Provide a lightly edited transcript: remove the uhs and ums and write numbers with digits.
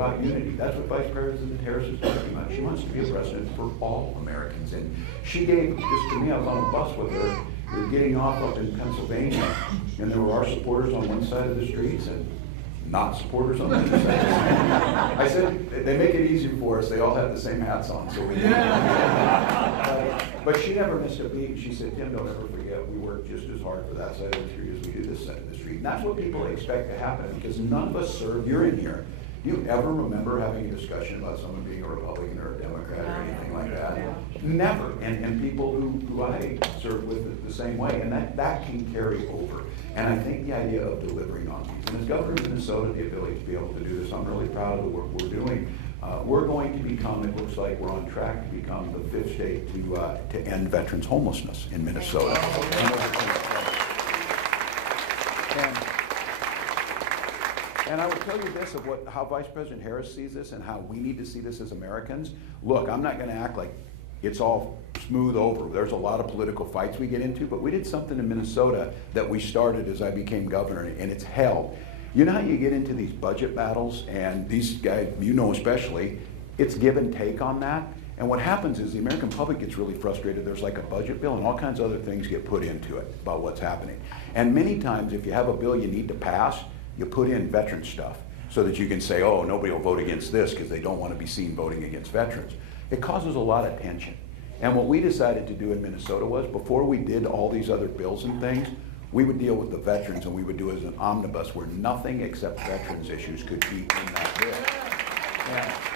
about unity. That's what Vice President Harris is talking about. She wants to be a president for all Americans. And she gave this to me. I was on a bus with her. We were getting off up in Pennsylvania, and there were our supporters on one side of the streets and not supporters on the other side. I said, they make it easy for us. They all have the same hats on, so we but she never missed a beat. She said, Tim, don't ever forget, we work just as hard for that side of the street as we do this side of the street. And that's what people expect to happen, because none of us serve. You're in here. Do you ever remember having a discussion about someone being a Republican or a Democrat or anything like that? Never. And people who I serve with the same way, and that can carry over. And I think the idea of delivering on these, and as governor of Minnesota, the ability to be able to do this, I'm really proud of the work we're doing. We're going to become, it looks like we're on track to become the 5th state to end veterans homelessness in Minnesota. And I will tell you this of how Vice President Harris sees this and how we need to see this as Americans. Look, I'm not going to act like it's all smooth over. There's a lot of political fights we get into, but we did something in Minnesota that we started as I became governor, and it's held. You know how you get into these budget battles, and these guys, you know especially, it's give and take on that. And what happens is the American public gets really frustrated. There's like a budget bill and all kinds of other things get put into it about what's happening. And many times if you have a bill you need to pass, you put in veteran stuff so that you can say, oh, nobody will vote against this because they don't want to be seen voting against veterans. It causes a lot of tension. And what we decided to do in Minnesota was, before we did all these other bills and things, we would deal with the veterans, and we would do it as an omnibus where nothing except veterans issues could be in that bill. Yeah.